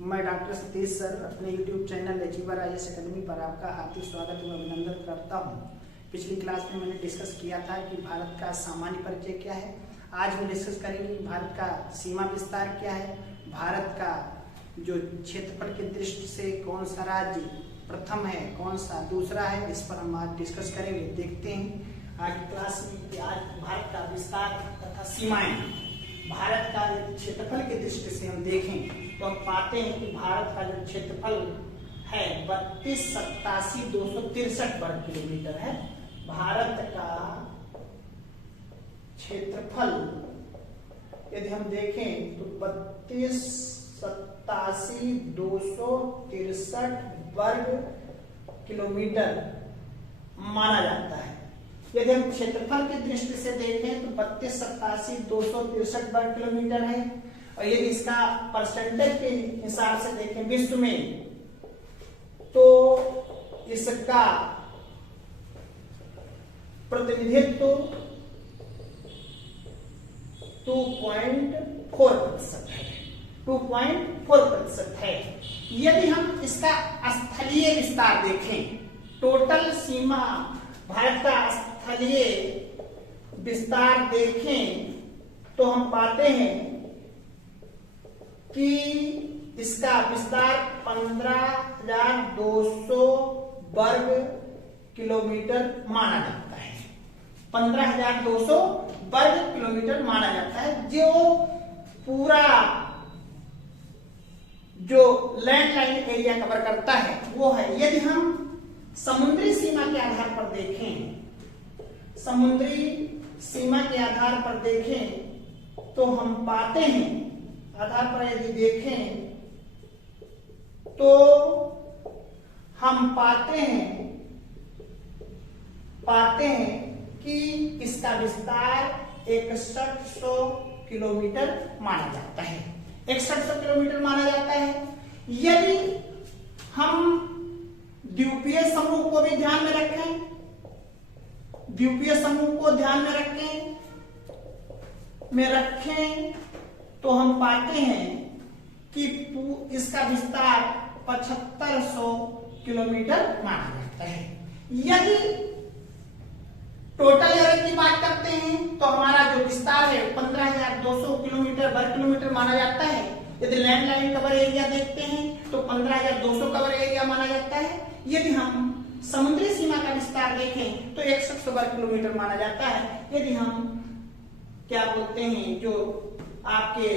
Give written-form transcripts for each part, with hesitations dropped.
मैं doctor Satish sir अपने YouTube channel achiever IAS academy पर आपका हार्दिक स्वागत एवं अभिनंदन करता हूं। पिछली क्लास में मैंने डिस्कस किया था कि भारत का सामान्य परिचय क्या है। आज हम डिस्कस करेंगे कि भारत का सीमा विस्तार क्या है, भारत का जो क्षेत्रफल की दृष्टि से कौन सा राज्य प्रथम है, कौन सा दूसरा है, इस पर हम आज डिस्कस करेंगे। देखते हैं आज क्लास में कि आज भारत का विस्तार तथा सीमाएं, भारत का क्षेत्रफल की दृष्टि से हम देखें तो हम पाते हैं कि भारत का जो क्षेत्रफल है 32,87,263 वर्ग किलोमीटर है। भारत का क्षेत्रफल यदि हम देखें तो 32,87,263 वर्ग किलोमीटर माना जाता है। यदि हम क्षेत्रफल की दृष्टि से देखें तो 32,87,263 वर्ग किलोमीटर है। और यदि इसका परसेंटेज के हिसाब से देखें विश्व में तो इसका प्रतिनिधित्व 2.4% है। 2.4% है। यदि हम इसका स्थलीय विस्तार देखें, टोटल सीमा भारत का स्थलीय विस्तार देखें तो हम पाते हैं कि इसका विस्तार 15,200 वर्ग किलोमीटर माना जाता है। 15,200 वर्ग किलोमीटर माना जाता है, जो पूरा जो लैंडलाइन एरिया कवर करता है वो है। यदि हम समुद्री सीमा के आधार पर देखें, समुद्री सीमा के आधार पर देखें तो हम पाते हैं, आधार पर यदि देखें तो हम पाते हैं कि इसका विस्तार 6100 किलोमीटर माना जाता है। 6100 किलोमीटर माना जाता है। यदि हम द्वीपीय समूह को भी ध्यान में रखें, द्वीपीय समूह को ध्यान में रखें तो हम पाते हैं कि इसका विस्तार 7500 किलोमीटर माना जाता है। यदि टोटल एरिया की बात करते हैं तो हमारा जो विस्तार है 15,200 किलोमीटर वर्ग किलोमीटर माना जाता है। यदि लैंडलाइन कवर एरिया देखते हैं तो 15,200 कवर एरिया माना जाता है। यदि हम समुद्री सीमा का विस्तार देखें तो 6100 वर्ग किलोमीटर माना जाता है। यदि हम क्या बोलते हैं, जो आपके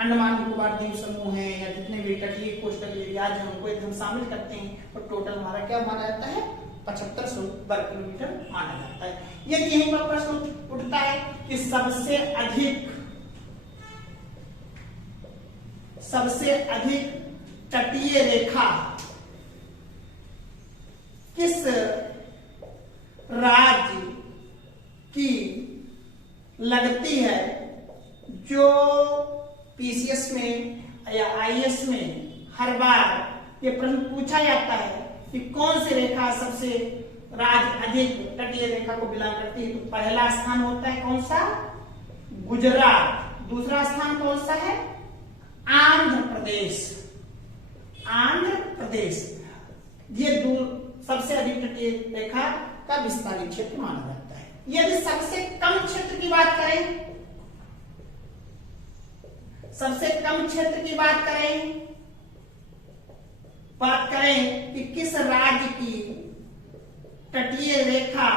अंडमान निकोबार द्वीप समूह है या जितने भी तटीय कोस्टल एरियाज हैं उनको यदि हम शामिल करते हैं तो टोटल हमारा क्या माना जाता है, 7500 वर्ग किलोमीटर माना जाता है। यदि यहीं पर प्रश्न उठता है कि सबसे अधिक तटीय रेखा किस राज्य की लगती है, जो PCS में या IAS में हर बार ये प्रश्न पूछा जाता है कि कौन सी रेखा सबसे राज्य अधिक तटीय रेखा को बिलोंग करती है। तो पहला स्थान होता है कौन सा, गुजरात। दूसरा स्थान कौन सा है, आंध्र प्रदेश। आंध्र प्रदेश ये सबसे अधिक तटीय रेखा का विस्तारित क्षेत्र माना जाता है। यदि सबसे कम क्षेत्र की बात करें, सबसे कम क्षेत्र की बात करें कि किस राज्य की तटीय रेखा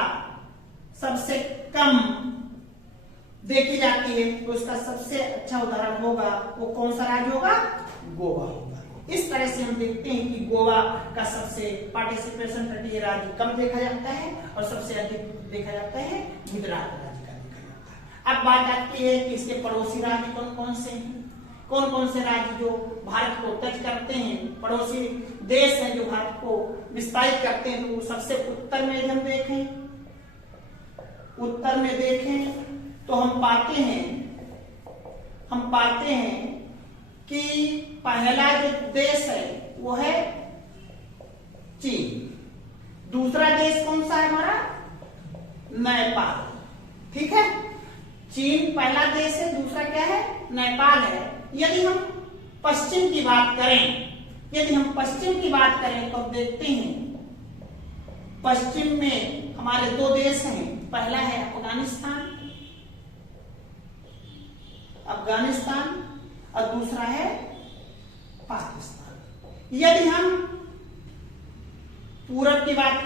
सबसे कम देखी जाती है तो उसका सबसे अच्छा उदाहरण होगा, वो कौन सा राज्य होगा, गोवा होगा। इस तरह से हम देखते हैं कि गोवा का सबसे पार्टिसिपेशन तटीय राज्य कम देखा जाता है और सबसे अधिक देखा जाता है गुजरात राज्य का देखा जाता है। अब बात आती है कि इसके पड़ोसी राज्य कौन कौन से हैं, कौन कौन से राज्य जो भारत को टच करते हैं, पड़ोसी देश हैं जो भारत को विस्तारित करते हैं। तो सबसे उत्तर में हम देखें तो हम पाते हैं कि पहला जो देश है वो है चीन। दूसरा देश कौन सा है हमारा, नेपाल। ठीक है, चीन पहला देश है, दूसरा क्या है, नेपाल है। यदि हम पश्चिम की बात करें, यदि हम पश्चिम की बात करें तो देखते हैं पश्चिम में हमारे दो देश हैं। पहला है अफगानिस्तान और दूसरा है पाकिस्तान। यदि हम पूरब की बात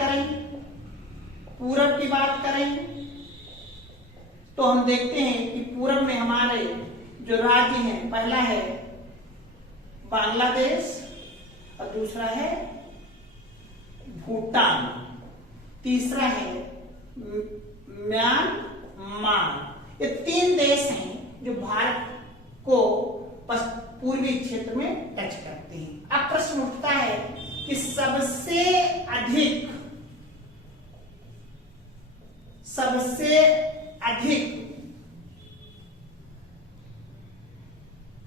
करें तो हम देखते हैं कि पूरब में हमारे जो राज्य हैं, पहला है बांग्लादेश और दूसरा है भूटान, तीसरा है म्यांमार। ये तीन देश हैं जो भारत को पूर्वी क्षेत्र में टच करते हैं। अब प्रश्न उठता है कि सबसे अधिक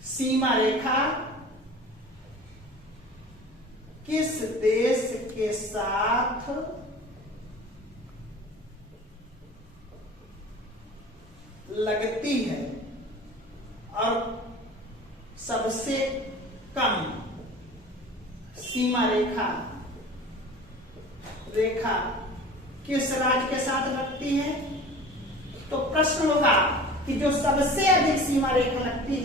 सीमा रेखा किस देश के साथ लगती है और सबसे कम सीमा रेखा किस राज्य के साथ लगती है? तो प्रश्न होगा कि जो सबसे अधिक सीमा रेखा लगती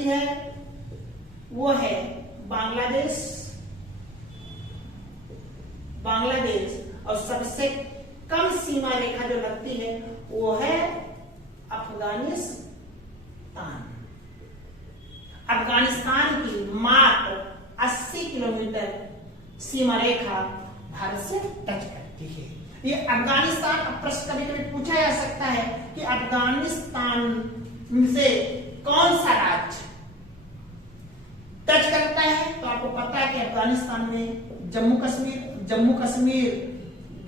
है, वो है बांग्लादेश, और सबसे कम सीमा रेखा जो लगती है वो है अफगानिस्तान की मात्र 80 किलोमीटर सीमा रेखा भारत से टच करती है। ये अफगानिस्तान, अब प्रश्न कभी पूछा जा सकता है कि अफगानिस्तान से कौन सा राज्य टच करता है? तो आपको पता है कि अफगानिस्तान में जम्मू कश्मीर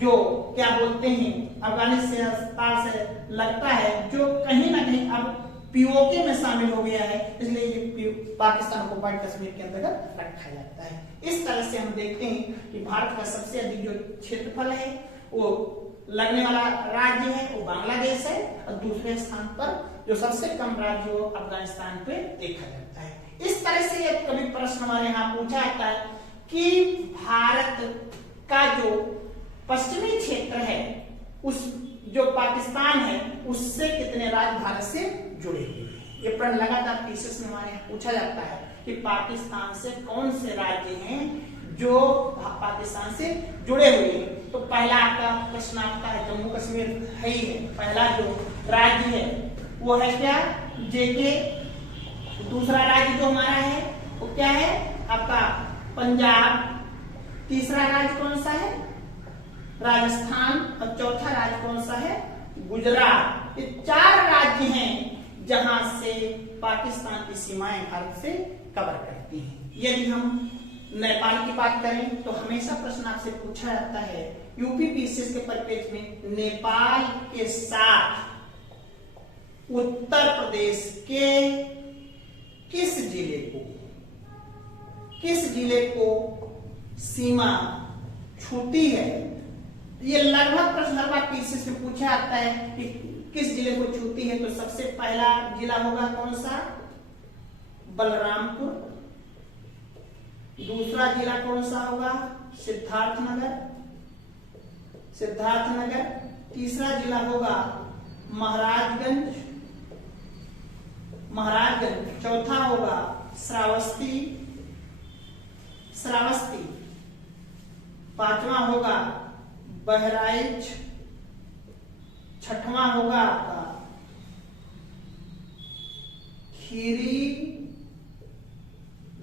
जो क्या बोलते हैं अफगानिस्तान से लगता है, जो कहीं ना कहीं अब पीओके में शामिल हो गया है, इसलिए ये पाकिस्तान को वाइट कश्मीर के अंतर्गत रखा जाता है। इस तरह से हम देखते हैं कि भारत का सबसे अधिक जो क्षेत्रफल है वो लगने वाला राज्य है वो बांग्लादेश है, और दूसरे स्थान पर जो सबसे कम राज्य वो अफगानिस्तान पे देखा जाता है। इस तरह से कभी प्रश्न हमारे यहाँ पूछा जाता है कि भारत का जो पश्चिमी क्षेत्र है, उस जो पाकिस्तान है उससे कितने राज्य भारत से जुड़े हुए हैं? ये प्रश्न लगातार थीसिस में हमारे यहाँ पूछा जाता है कि पाकिस्तान से कौन से राज्य हैं जो पाकिस्तान से जुड़े हुए हैं। तो पहला आपका प्रश्न आपका है जम्मू कश्मीर है ही है, पहला जो राज्य है वो है क्या? जेके। दूसरा राज्य जो हमारा है वो क्या है? आपका पंजाब। तीसरा राज्य कौन सा है? राजस्थान। और चौथा राज्य कौन सा है? गुजरात। ये 4 राज्य हैं जहां से पाकिस्तान की सीमाएं भारत से कवर करती हैं। यदि हम नेपाल की बात करें तो हमेशा प्रश्न आपसे पूछा जाता है यूपीपीसीएस के परिपेक्ष में, नेपाल के साथ उत्तर प्रदेश के किस जिले को सीमा छूती है? ये लगभग प्रश्न हर बार पीसीएस में पूछा जाता है कि किस जिले को छूती है। तो सबसे पहला जिला होगा कौन सा? बलरामपुर। दूसरा जिला कौन सा होगा? सिद्धार्थनगर। तीसरा जिला होगा महाराजगंज। चौथा होगा श्रावस्ती। पांचवा होगा बहराइच। छठवां होगा आपका खीरी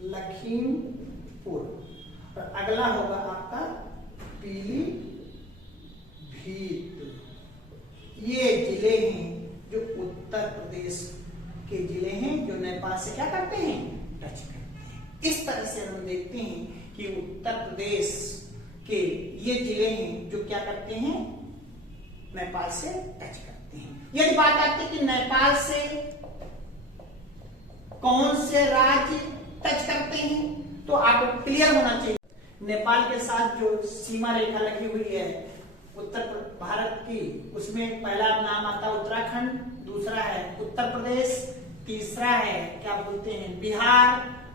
लखीमपुर, और अगला होगा आपका पीलीभीत। ये जिले हैं जो उत्तर प्रदेश के जिले हैं जो नेपाल से क्या करते हैं? टच करते हैं। इस तरह से हम देखते हैं कि उत्तर प्रदेश के ये जिले हैं जो क्या करते हैं? नेपाल से टच करते हैं। यदि बात आती है कि नेपाल से कौन से राज्य टच करते हैं, तो आपको क्लियर होना चाहिए नेपाल के साथ जो सीमा रेखा लगी हुई है भारत की, उसमें पहला नाम आता है उत्तराखंड, दूसरा है उत्तर प्रदेश, तीसरा है क्या बोलते हैं बिहार,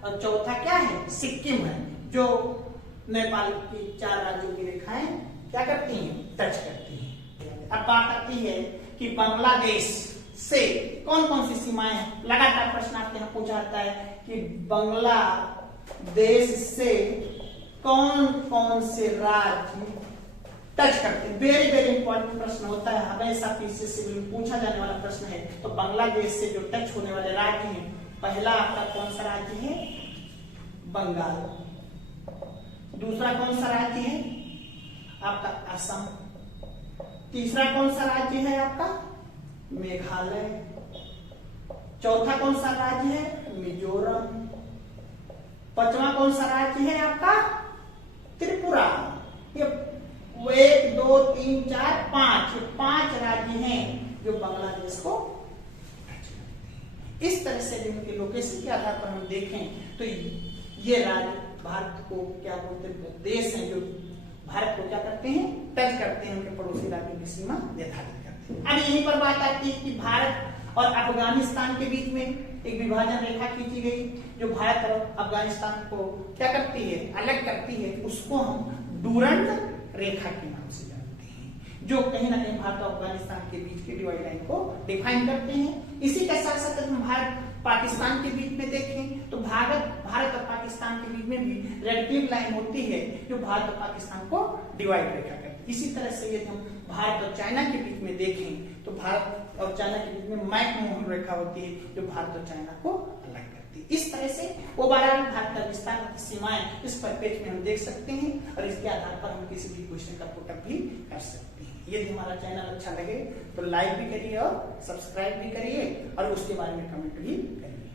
और चौथा क्या है सिक्किम है, जो नेपाल की 4 राज्यों की रेखाएं क्या करती हैं, टच करती हैं। अब बात आती है कि बांग्लादेश से कौन कौन सी सीमाएं हैं। लगातार प्रश्न आते हैं, पूछा जाता है कि बांग्लादेश से कौन कौन से राज्य टच करते हैं। वेरी वेरी इंपॉर्टेंट प्रश्न होता है, हमेशा पीसीएस से पूछा जाने वाला प्रश्न है। तो बांग्लादेश से जो टच होने वाले राज्य हैं, पहला आपका कौन सा राज्य है, बंगाल। दूसरा कौन सा राज्य है आपका, असम। तीसरा कौन सा राज्य है आपका, मेघालय। चौथा कौन सा राज्य है, मिजोरम। पांचवा कौन सा राज्य है आपका, त्रिपुरा। ये 1 2 3 4 5, ये 5 राज्य हैं जो बांग्लादेश को टच करते हैं। इस तरह से इनके लोकेशन के आधार पर हम देखें तो ये राज्य भारत को क्या बोलते हैं, देश हैं जो भारत को क्या करते हैं, टच करते हैं, उनके पड़ोसी राज्यों की सीमा निर्धारित करते हैं। अब यहीं पर बात आती है कि भारत और अफगानिस्तान के बीच में एक विभाजन रेखा खींची गई, जो भारत और अफगानिस्तान को क्या करती है, अलग करती है। उसको हम डूरंड रेखा के नाम से जानते हैं, जो कहीं ना कहीं भारत और अफगानिस्तान के बीच की डिवाइड लाइन को डिफाइन करते हैं। इसी के साथ साथ हम भारत पाकिस्तान के बीच में देखें तो भारत और पाकिस्तान के बीच में भी रेड क्लिफ लाइन होती है, जो भारत और पाकिस्तान को डिवाइड रेखा करती है। इसी तरह से यदि हम भारत और चाइना के बीच में देखें तो भारत और चाइना के बीच में मैकमोहन रेखा होती है, जो भारत और चाइना को अलग करती है। इस तरह से ओवरऑल भारत का विस्तार की सीमाएं इस पेज में हम देख सकते हैं, और इसके आधार पर हम किसी भी क्वेश्चन का पुटअप भी कर सकते हैं। यदि हमारा चैनल अच्छा लगे तो लाइक भी करिए और सब्सक्राइब भी करिए, और उसके बारे में कमेंट भी करिए।